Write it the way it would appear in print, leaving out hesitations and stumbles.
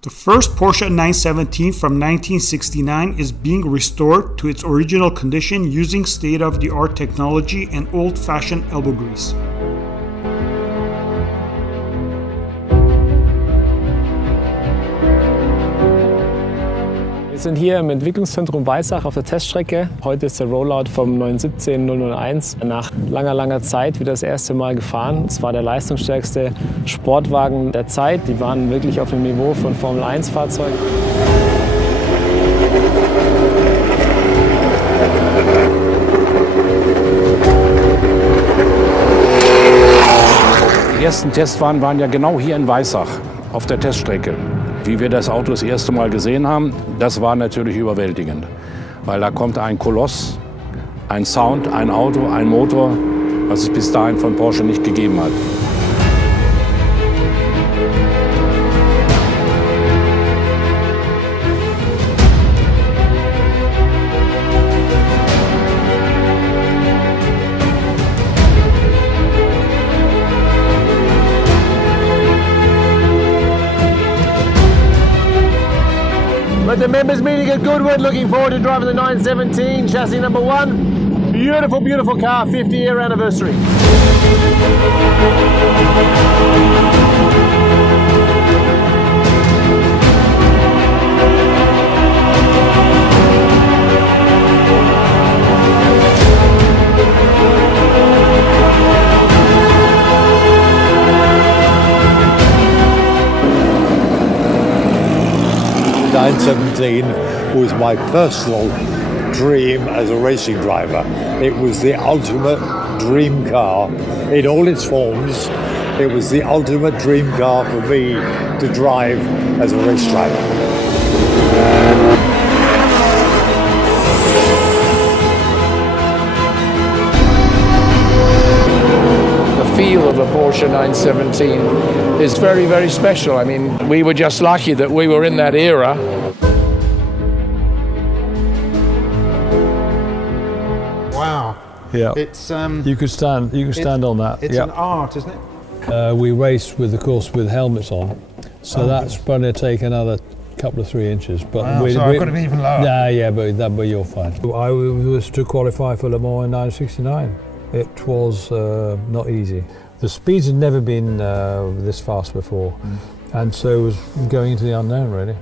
The first Porsche 917 from 1969 is being restored to its original condition using state-of-the-art technology and old-fashioned elbow grease. Wir sind hier im Entwicklungszentrum Weissach auf der Teststrecke. Heute ist der Rollout vom 917-001. Nach langer Zeit wieder das erste Mal gefahren. Es war der leistungsstärkste Sportwagen der Zeit. Die waren wirklich auf dem Niveau von Formel-1-Fahrzeugen. Die ersten Testfahren waren ja genau hier in Weissach auf der Teststrecke. Wie wir das Auto das erste Mal gesehen haben, das war natürlich überwältigend. Weil da kommt ein Koloss, ein Sound, ein Auto, ein Motor, was es bis dahin von Porsche nicht gegeben hat. At the members meeting at Goodwood, looking forward to driving the 917 chassis number 1. Beautiful, beautiful car, 50-year anniversary. The 917 was my personal dream as a racing driver. It was the ultimate dream car in all its forms. It was the ultimate dream car for me to drive as a race driver. The feel of a Porsche 917 is very, very special. I mean, we were just lucky that we were in that era. Wow. Yeah. It's You could stand on that. It's yeah. an art, isn't it? We raced with, of course, with helmets on, so that's probably take another couple of 3 inches. But Wow, so I've got to be even lower. Nah, yeah, but you're fine. I was to qualify for Le Mans in 1969. It was not easy. The speeds had never been this fast before, and so it was going into the unknown, really.